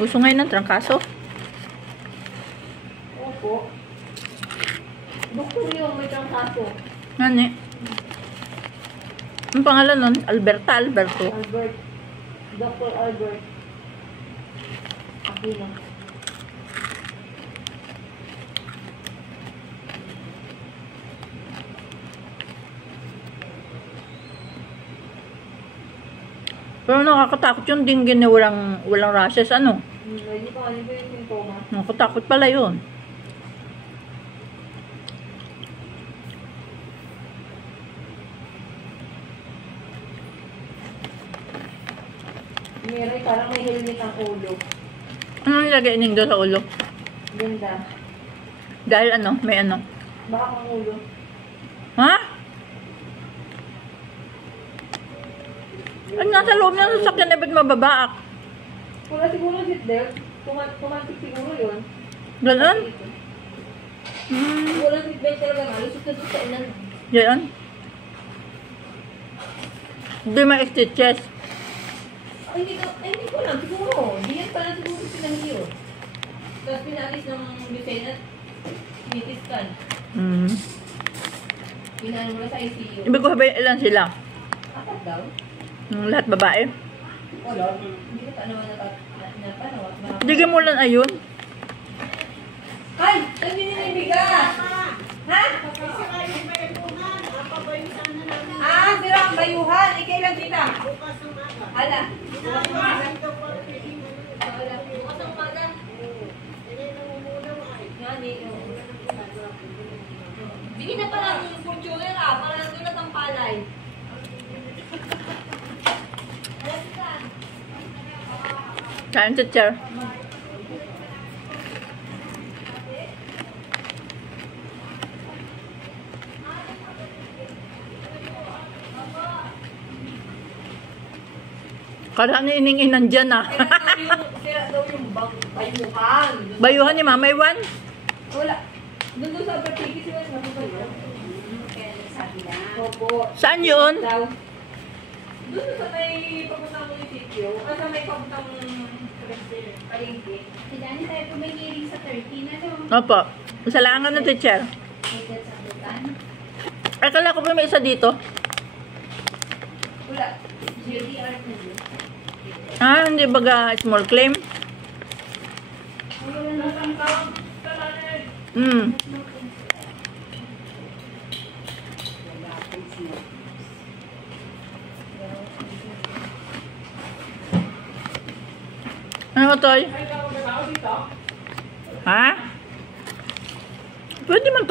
Gusto ngayon ng trangkaso? Opo. Doktor yung may trangkaso. Nani? Ang pangalan nun? Alberta, Alberto. Albert. Dr. Albert. Aquino. Pero nakakatakot yung dinggin na walang rashes, ano? Hindi pa kanina yung sintomas. Nakakatakot pala yun. Meron parang may helmet ang ulo. Ano nilagay niyo doon sa ulo? Ganda. Dahil ano? May ano? Baka ang ulo. Ha? Ang nasa loob ng sasakyan na ba't mababaak? Wala siguro seatbelt. Tumantik siguro yun. Ganon? Wala seatbelt talaga nga. Lusot na sa ilan. Ganon? Hindi ma-stitches. Ay, hindi ko lang. Siguro. Hindi yan pala siguro pinahiro. Tapos pinalis ng lieutenant. Pinitiskan. Pinano mo na sa ICU. Ibig ko sabihin, ilan sila? Apat daw? Lahat babae? Wala. Hindi ko pa naman napanawa. Digyan mo lang ayun. Ay! Saan binibigay? Ha? Ah, sira ang bayuhan. Kailan tita? Hala. Bukas ang umaga. Bigyan na pala yung Fortuner para nandun na ang palay. Kain teacher. Karaan ni Ining nandyan ah. Sira daw yung bayuhan. Bayuhan ni Mama Iwan? Wala. Doon sa Bertiki sila yung matutuyo. Kaya nagsabi lang. Opo. Saan yun? Doon sa may papuntang munisipyo. Sa may papuntang palengke. Si Dani tayo po may hearing sa 13 na no? Opo. Salangan ng teacher. May dyan sa butan. Akala ko pa may isa dito. Wala. GDR na yun. Ah, hindi baga small claim? Wala na pang Ano Toy? Ha? Pwede man